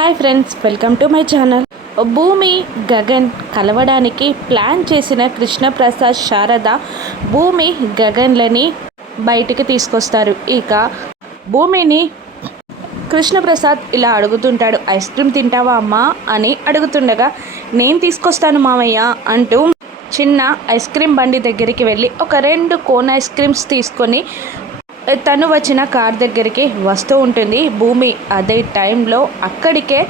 Hi friends, welcome to my channel. భూమి గగన్ కలవడానికి plan చేసిన కృష్ణప్రసాద్ శారద భూమి గగన్లని బయటికి తీసుకొస్తారు. ఇక భూమిని కృష్ణప్రసాద్ ఇలా అడుగుతుంటాడు, ఐస్ క్రీమ్ తింటావా అమ్మా అని అడుగుతుండగా, నేను తీసుకొస్తాను మామయ్య అంటూ చిన్న ఐస్ క్రీమ్ బండి దగ్గరికి వెళ్ళి ఒక 2 కోన్ ఐస్ క్రీమ్స్ తీసుకొని తను వచ్చిన కార్ దగ్గరికి వస్తూ ఉంటుంది భూమి. అదే టైంలో అక్కడికే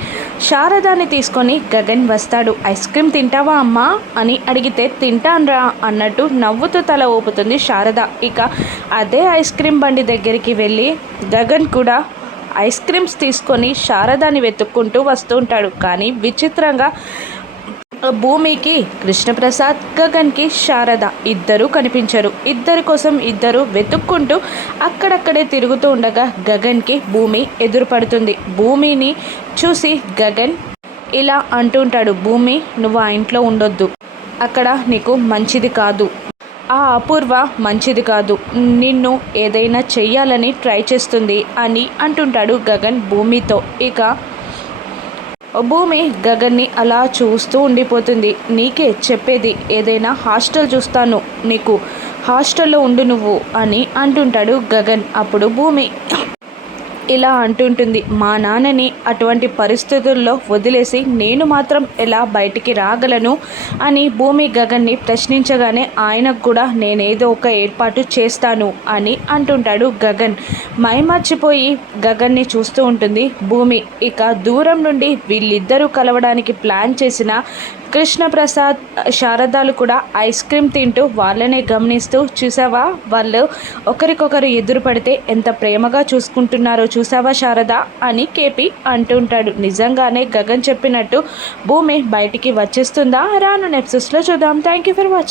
శారదాని తీసుకొని గగన్ వస్తాడు. ఐస్ క్రీమ్ తింటావా అమ్మా అని అడిగితే తింటాన్రా అన్నట్టు నవ్వుతూ తల ఊపుతుంది శారద. ఇక అదే ఐస్ క్రీమ్ బండి దగ్గరికి వెళ్ళి గగన్ కూడా ఐస్ క్రీమ్స్ తీసుకొని శారదాని వెతుక్కుంటూ వస్తూ ఉంటాడు. కానీ విచిత్రంగా భూమికి కృష్ణప్రసాద్, గగన్కి శారద ఇద్దరూ కనిపించరు. ఇద్దరి కోసం ఇద్దరు వెతుక్కుంటూ అక్కడక్కడే తిరుగుతూ ఉండగా గగన్కి భూమి ఎదురుపడుతుంది. భూమిని చూసి గగన్ ఇలా అంటుంటాడు, భూమి నువ్వు ఆ ఇంట్లో ఉండొద్దు, అక్కడ నీకు మంచిది కాదు, ఆ అపూర్వ మంచిది కాదు, నిన్ను ఏదైనా చెయ్యాలని ట్రై చేస్తుంది అని అంటుంటాడు గగన్ భూమితో. ఇక భూమి గగన్ని అలా చూస్తూ ఉండిపోతుంది. నీకే చెప్పేది, ఏదైనా హాస్టల్ చూస్తాను, నీకు హాస్టల్లో ఉండు నువ్వు అని అంటుంటాడు గగన్. అప్పుడు భూమి ఇలా అంటుంటుంది, మా నాన్నని అటువంటి పరిస్థితుల్లో వదిలేసి నేను మాత్రం ఎలా బయటికి రాగలను అని భూమి గగన్ని ప్రశ్నించగానే, ఆయనకు కూడా నేనేదో ఒక ఏర్పాటు చేస్తాను అని అంటుంటాడు గగన్. మైమర్చిపోయి గగన్ని చూస్తూ ఉంటుంది భూమి. ఇక దూరం నుండి వీళ్ళిద్దరూ కలవడానికి ప్లాన్ చేసిన కృష్ణప్రసాద్, శారదాలు కూడా ఐస్ క్రీమ్ తింటూ వాళ్ళనే గమనిస్తూ, చూసావా వాళ్ళు ఒకరికొకరు ఎదురు పడితే ఎంత ప్రేమగా చూసుకుంటున్నారో చూసావా శారద అని కేపీ అంటుంటాడు. నిజంగానే గగన్ చెప్పినట్టు భూమి బయటికి వచ్చేస్తుందా? రాను ఎపిసోడ్స్లో చూద్దాం. Thank you for watching.